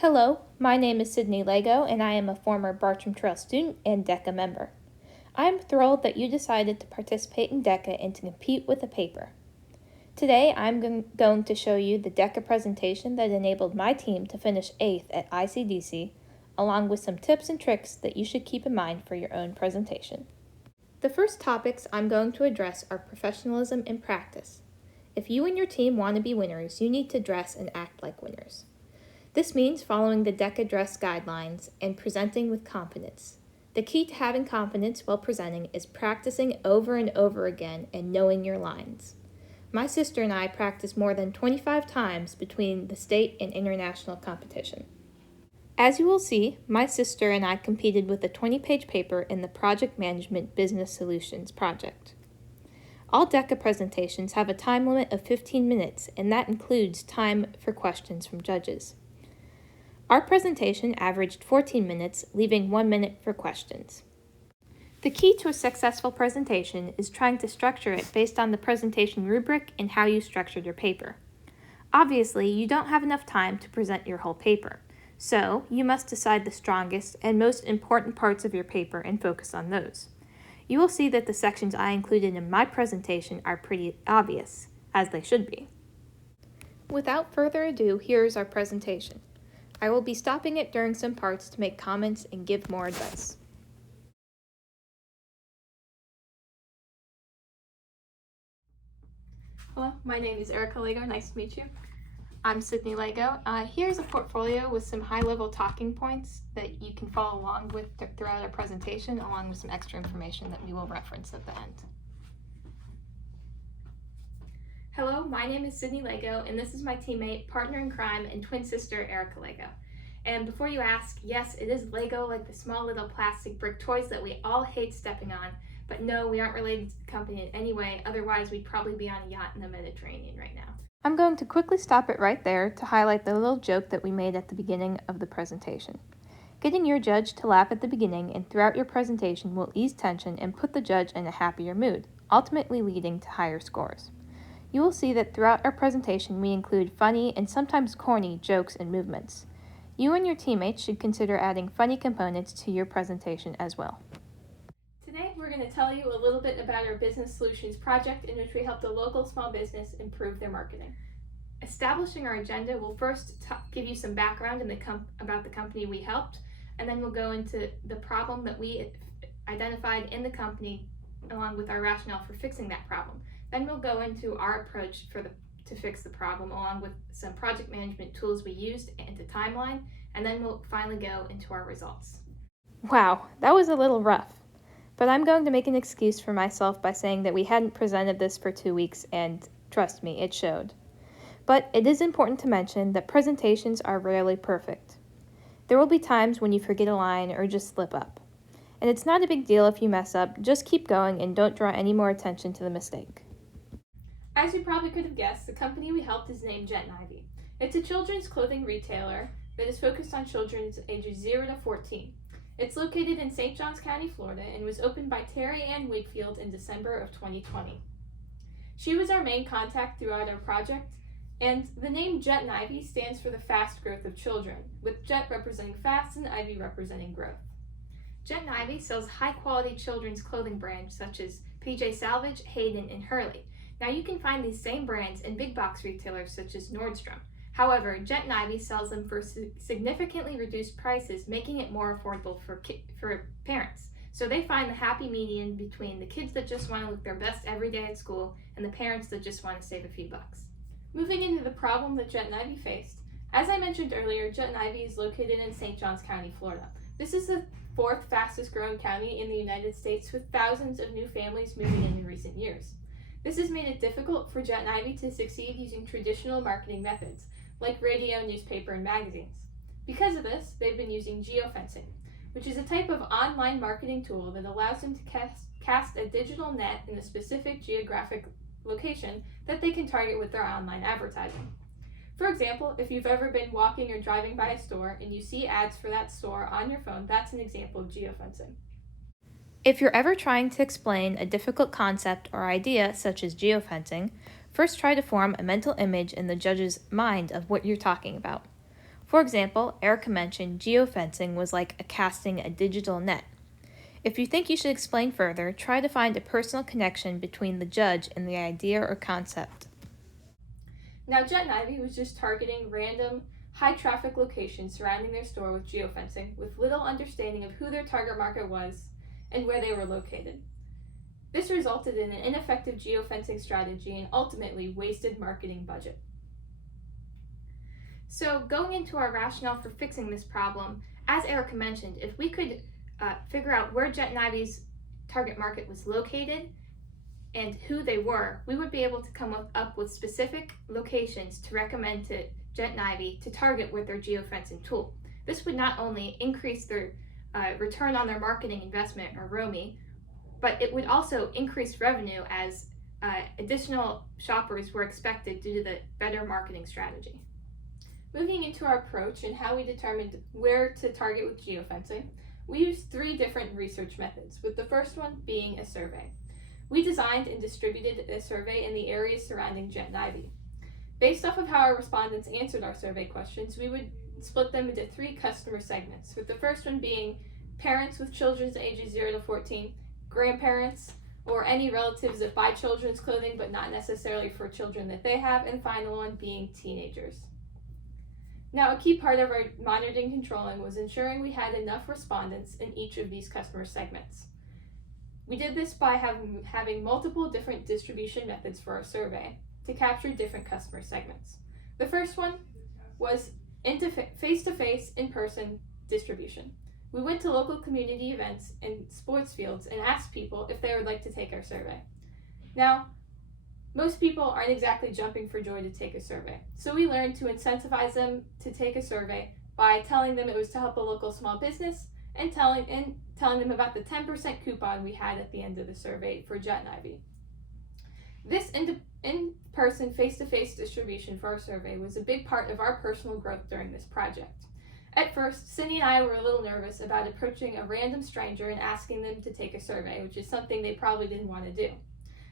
Hello, my name is Sydney Lego, and I am a former Bartram Trail student and DECA member. I am thrilled that you decided to participate in DECA and to compete with a paper. Today, I'm going to show you the DECA presentation that enabled my team to finish 8th at ICDC, along with some tips and tricks that you should keep in mind for your own presentation. The first topics I'm going to address are professionalism and practice. If you and your team want to be winners, you need to dress and act like winners. This means following the DECA dress guidelines and presenting with confidence. The key to having confidence while presenting is practicing over and over again and knowing your lines. My sister and I practiced more than 25 times between the state and international competition. As you will see, my sister and I competed with a 20-page paper in the Project Management Business Solutions project. All DECA presentations have a time limit of 15 minutes, and that includes time for questions from judges. Our presentation averaged 14 minutes, leaving 1 minute for questions. The key to a successful presentation is trying to structure it based on the presentation rubric and how you structured your paper. Obviously, you don't have enough time to present your whole paper, so you must decide the strongest and most important parts of your paper and focus on those. You will see that the sections I included in my presentation are pretty obvious, as they should be. Without further ado, here is our presentation. I will be stopping it during some parts to make comments and give more advice. Hello, my name is Erica Lego. Nice to meet you. I'm Sydney Lego. Here's a portfolio with some high-level talking points that you can follow along with throughout our presentation, along with some extra information that we will reference at the end. Hello, my name is Sydney Lego, and this is my teammate, partner in crime, and twin sister, Erica Lego. And before you ask, yes, it is Lego, like the small little plastic brick toys that we all hate stepping on, but no, we aren't related to the company in any way, otherwise we'd probably be on a yacht in the Mediterranean right now. I'm going to quickly stop it right there to highlight the little joke that we made at the beginning of the presentation. Getting your judge to laugh at the beginning and throughout your presentation will ease tension and put the judge in a happier mood, ultimately leading to higher scores. You will see that throughout our presentation we include funny and sometimes corny jokes and movements. You and your teammates should consider adding funny components to your presentation as well. Today we're going to tell you a little bit about our Business Solutions project in which we helped a local small business improve their marketing. Establishing our agenda will first give you some background about the company we helped, and then we'll go into the problem that we identified in the company along with our rationale for fixing that problem. Then we'll go into our approach to fix the problem along with some project management tools we used and a timeline, and then we'll finally go into our results. Wow, that was a little rough. But I'm going to make an excuse for myself by saying that we hadn't presented this for 2 weeks, and trust me, it showed. But it is important to mention that presentations are rarely perfect. There will be times when you forget a line or just slip up. And it's not a big deal if you mess up, just keep going and don't draw any more attention to the mistake. As you probably could have guessed, the company we helped is named Jet & Ivy. It's a children's clothing retailer that is focused on children ages 0 to 14. It's located in St. Johns County, Florida, and was opened by Terry Ann Wakefield in December of 2020. She was our main contact throughout our project, and the name Jet & Ivy stands for the fast growth of children, with Jet representing fast and Ivy representing growth. Jet & Ivy sells high-quality children's clothing brands such as PJ Salvage, Hayden, and Hurley. Now you can find these same brands in big box retailers such as Nordstrom. However, Jet & Ivy sells them for significantly reduced prices, making it more affordable for parents. So they find the happy median between the kids that just want to look their best every day at school and the parents that just want to save a few bucks. Moving into the problem that Jet & Ivy faced. As I mentioned earlier, Jet & Ivy is located in St. Johns County, Florida. This is the 4th fastest growing county in the United States, with thousands of new families moving in recent years. This has made it difficult for Jet & Ivy to succeed using traditional marketing methods, like radio, newspaper, and magazines. Because of this, they've been using geofencing, which is a type of online marketing tool that allows them to cast a digital net in a specific geographic location that they can target with their online advertising. For example, if you've ever been walking or driving by a store and you see ads for that store on your phone, that's an example of geofencing. If you're ever trying to explain a difficult concept or idea, such as geofencing, first try to form a mental image in the judge's mind of what you're talking about. For example, Erica mentioned geofencing was like casting a digital net. If you think you should explain further, try to find a personal connection between the judge and the idea or concept. Now, Jet and Ivy was just targeting random, high-traffic locations surrounding their store with geofencing, with little understanding of who their target market was and where they were located. This resulted in an ineffective geofencing strategy and ultimately wasted marketing budget. So, going into our rationale for fixing this problem, as Erica mentioned, if we could figure out where Jet and Ivy's target market was located and who they were, we would be able to come up with specific locations to recommend to Jet and Ivy to target with their geofencing tool. This would not only increase their return on their marketing investment, or ROMI, but it would also increase revenue as additional shoppers were expected due to the better marketing strategy. Moving into our approach and how we determined where to target with geofencing, we used 3 different research methods, with the first one being a survey. We designed and distributed a survey in the areas surrounding Jet and Ivy. Based off of how our respondents answered our survey questions, we would split them into 3 customer segments, with the first one being parents with children's ages 0 to 14, grandparents, or any relatives that buy children's clothing but not necessarily for children that they have, and the final one being teenagers. Now, a key part of our monitoring and controlling was ensuring we had enough respondents in each of these customer segments. We did this by having multiple different distribution methods for our survey to capture different customer segments. The first one was face-to-face, in-person distribution. We went to local community events and sports fields and asked people if they would like to take our survey. Now, most people aren't exactly jumping for joy to take a survey, so we learned to incentivize them to take a survey by telling them it was to help a local small business and telling them about the 10% coupon we had at the end of the survey for Jet and Ivy. This in-person, face-to-face distribution for our survey was a big part of our personal growth during this project. At first, Cindy and I were a little nervous about approaching a random stranger and asking them to take a survey, which is something they probably didn't want to do.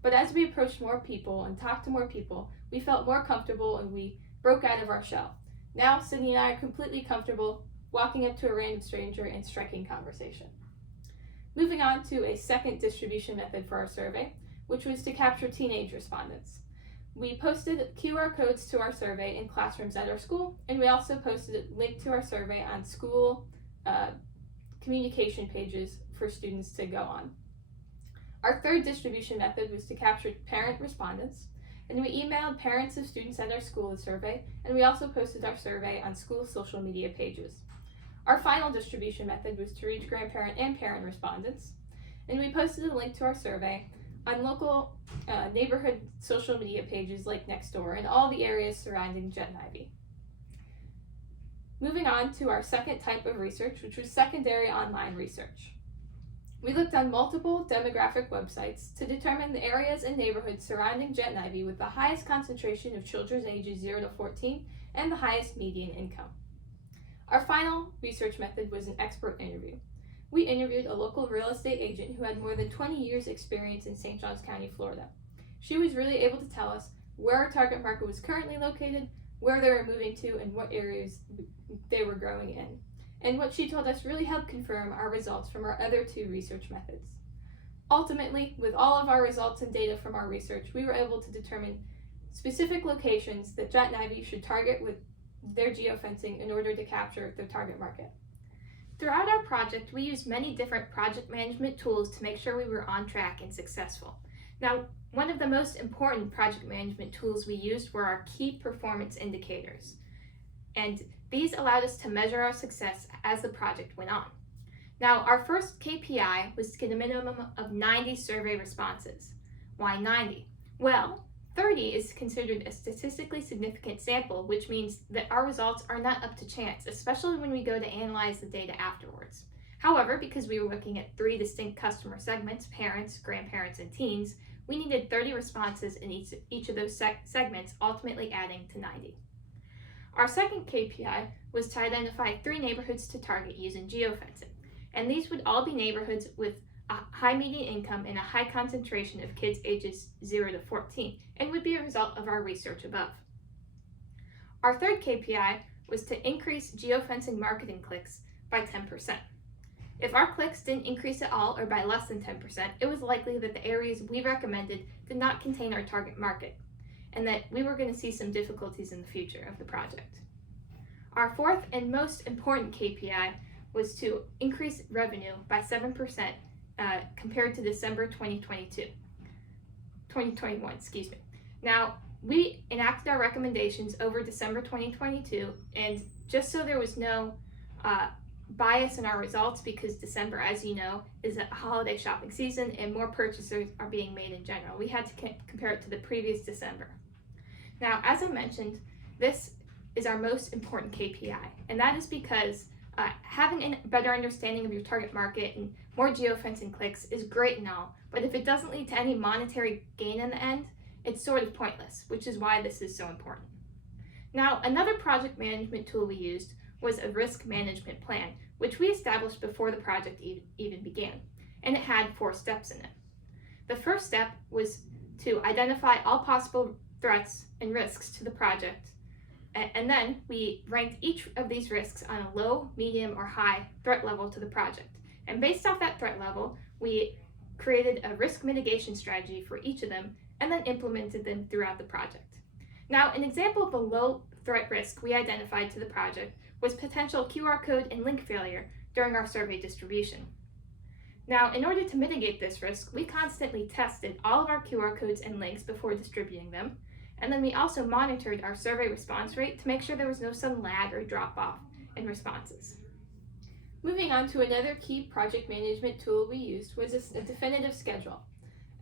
But as we approached more people and talked to more people, we felt more comfortable and we broke out of our shell. Now, Cindy and I are completely comfortable walking up to a random stranger and striking conversation. Moving on to a second distribution method for our survey, which was to capture teenage respondents. We posted QR codes to our survey in classrooms at our school, and we also posted a link to our survey on school communication pages for students to go on. Our third distribution method was to capture parent respondents, and we emailed parents of students at our school the survey, and we also posted our survey on school social media pages. Our final distribution method was to reach grandparent and parent respondents, and we posted a link to our survey on local neighborhood social media pages like Nextdoor and all the areas surrounding Jet and Ivy. Moving on to our second type of research, which was secondary online research. We looked on multiple demographic websites to determine the areas and neighborhoods surrounding Jet and Ivy with the highest concentration of children's ages 0 to 14 and the highest median income. Our final research method was an expert interview. We interviewed a local real estate agent who had more than 20 years experience in St. Johns County, Florida. She was really able to tell us where our target market was currently located, where they were moving to, and what areas they were growing in. And what she told us really helped confirm our results from our other 2 research methods. Ultimately, with all of our results and data from our research, we were able to determine specific locations that Jet and Ivy should target with their geofencing in order to capture their target market. Throughout our project, we used many different project management tools to make sure we were on track and successful. Now, one of the most important project management tools we used were our key performance indicators, and these allowed us to measure our success as the project went on. Now, our first KPI was to get a minimum of 90 survey responses. Why 90? Well, 30 is considered a statistically significant sample, which means that our results are not up to chance, especially when we go to analyze the data afterwards. However, because we were looking at 3 distinct customer segments, parents, grandparents, and teens, we needed 30 responses in each of those segments, ultimately adding to 90. Our second KPI was to identify 3 neighborhoods to target using geofencing, and these would all be neighborhoods with a high median income and a high concentration of kids ages 0 to 14, and would be a result of our research above. Our third KPI was to increase geofencing marketing clicks by 10%. If our clicks didn't increase at all or by less than 10%, it was likely that the areas we recommended did not contain our target market, and that we were going to see some difficulties in the future of the project. Our fourth and most important KPI was to increase revenue by 7% compared to December 2021. Now, we enacted our recommendations over December 2022, and just so there was no bias in our results, because December, as you know, is a holiday shopping season and more purchases are being made in general, we had to compare it to the previous December. Now, as I mentioned, this is our most important KPI, and that is because having a better understanding of your target market and more geofencing clicks is great and all, but if it doesn't lead to any monetary gain in the end, it's sort of pointless, which is why this is so important. Now, another project management tool we used was a risk management plan, which we established before the project even began, and it had 4 steps in it. The first step was to identify all possible threats and risks to the project, and then we ranked each of these risks on a low, medium, or high threat level to the project. And based off that threat level, we created a risk mitigation strategy for each of them and then implemented them throughout the project. Now, an example of a low threat risk we identified to the project was potential QR code and link failure during our survey distribution. Now, in order to mitigate this risk, we constantly tested all of our QR codes and links before distributing them, and then we also monitored our survey response rate to make sure there was no sudden lag or drop off in responses. Moving on to another key project management tool we used was a definitive schedule.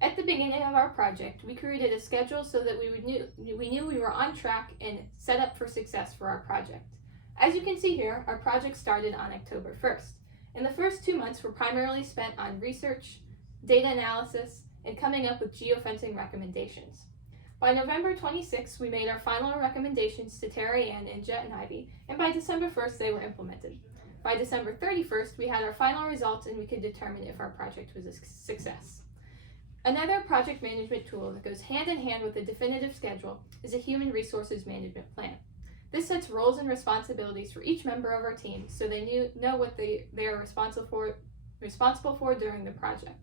At the beginning of our project, we created a schedule so that we knew we were on track and set up for success for our project. As you can see here, our project started on October 1st, and the first 2 months were primarily spent on research, data analysis, and coming up with geofencing recommendations. By November 26th, we made our final recommendations to Terry Ann and Jet and Ivy, and by December 1st, they were implemented. By December 31st, we had our final results and we could determine if our project was a success. Another project management tool that goes hand in hand with a definitive schedule is a human resources management plan. This sets roles and responsibilities for each member of our team so they know what they are responsible for during the project.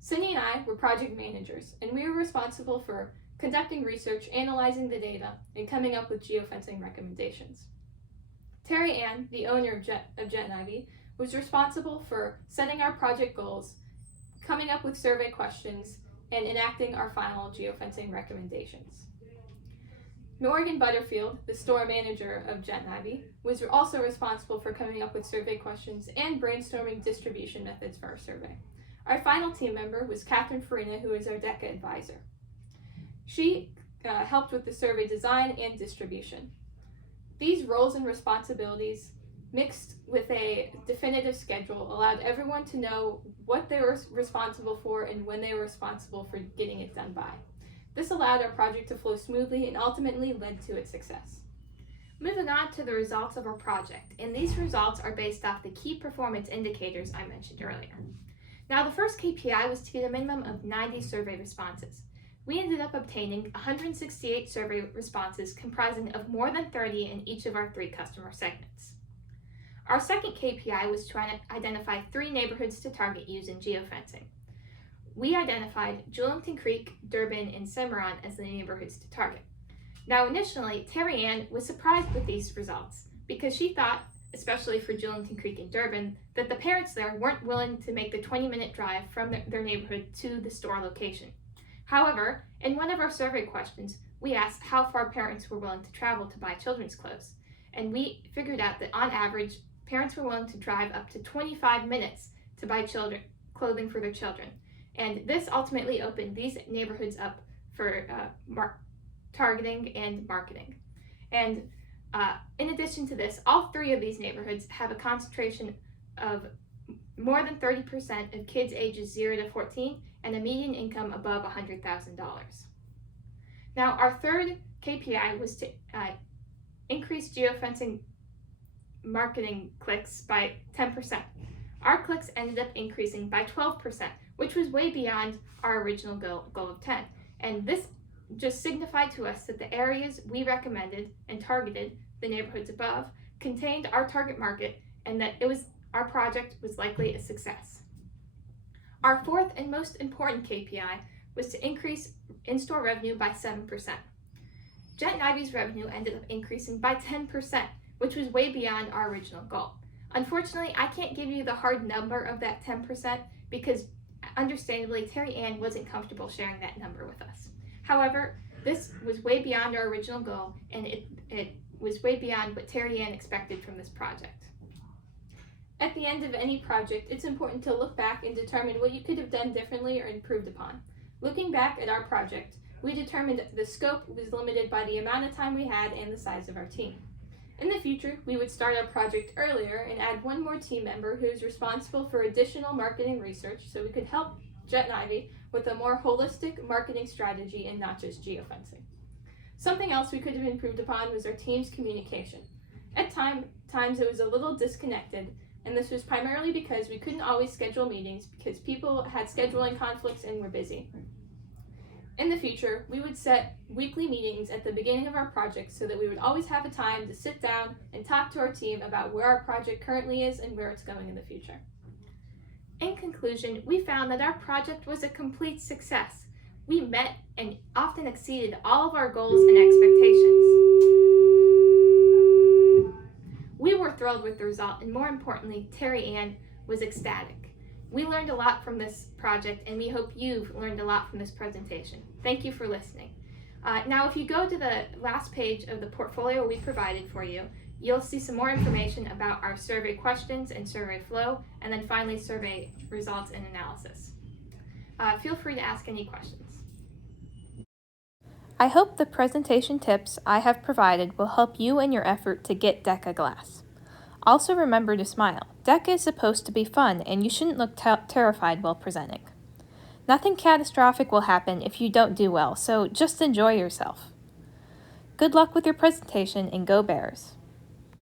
Cindy and I were project managers, and we were responsible for conducting research, analyzing the data, and coming up with geofencing recommendations. Terry Ann, the owner of Jet and Ivy, was responsible for setting our project goals, coming up with survey questions, and enacting our final geofencing recommendations. Morgan Butterfield, the store manager of Jet and Ivy, was also responsible for coming up with survey questions and brainstorming distribution methods for our survey. Our final team member was Catherine Farina, who is our DECA advisor. She helped with the survey design and distribution. These roles and responsibilities, mixed with a definitive schedule, allowed everyone to know what they were responsible for and when they were responsible for getting it done by. This allowed our project to flow smoothly and ultimately led to its success. Moving on to the results of our project, and these results are based off the key performance indicators I mentioned earlier. Now, the first KPI was to get a minimum of 90 survey responses. We ended up obtaining 168 survey responses comprising of more than 30 in each of our 3 customer segments. Our second KPI was to identify 3 neighborhoods to target using geofencing. We identified Julington Creek, Durban, and Cimarron as the neighborhoods to target. Now, initially, Terry Ann was surprised with these results because she thought, especially for Julington Creek and Durban, that the parents there weren't willing to make the 20-minute drive from their neighborhood to the store location. However, in one of our survey questions, we asked how far parents were willing to travel to buy children's clothes, and we figured out that on average, parents were willing to drive up to 25 minutes to buy clothing for their children. And this ultimately opened these neighborhoods up for targeting and marketing. And in addition to this, all 3 of these neighborhoods have a concentration of more than 30% of kids ages 0 to 14 and a median income above $100,000. Now, our third KPI was to increase geofencing marketing clicks by 10%. Our clicks ended up increasing by 12%, which was way beyond our original goal of 10. And this just signified to us that the areas we recommended and targeted the neighborhoods above, contained our target market, and that our project was likely a success. Our fourth and most important KPI was to increase in-store revenue by 7%. Jet and Ivy's revenue ended up increasing by 10%, which was way beyond our original goal. Unfortunately, I can't give you the hard number of that 10% because, understandably, Terry Ann wasn't comfortable sharing that number with us. However, this was way beyond our original goal, and it was way beyond what Terry Ann expected from this project. At the end of any project, it's important to look back and determine what you could have done differently or improved upon. Looking back at our project, we determined the scope was limited by the amount of time we had and the size of our team. In the future, we would start our project earlier and add one more team member who is responsible for additional marketing research so we could help Jet and Ivy with a more holistic marketing strategy and not just geofencing. Something else we could have improved upon was our team's communication. At times it was a little disconnected, and this was primarily because we couldn't always schedule meetings because people had scheduling conflicts and were busy. In the future, we would set weekly meetings at the beginning of our project so that we would always have a time to sit down and talk to our team about where our project currently is and where it's going in the future. In conclusion, we found that our project was a complete success. We met and often exceeded all of our goals and expectations. We were thrilled with the result, and more importantly, Terry Ann was ecstatic. We learned a lot from this project, and we hope you've learned a lot from this presentation. Thank you for listening. Now, if you go to the last page of the portfolio we provided for you, you'll see some more information about our survey questions and survey flow, and then finally survey results and analysis. Feel free to ask any questions. I hope the presentation tips I have provided will help you in your effort to get DECA glass. Also remember to smile. DECA is supposed to be fun, and you shouldn't look terrified while presenting. Nothing catastrophic will happen if you don't do well, so just enjoy yourself. Good luck with your presentation, and go Bears!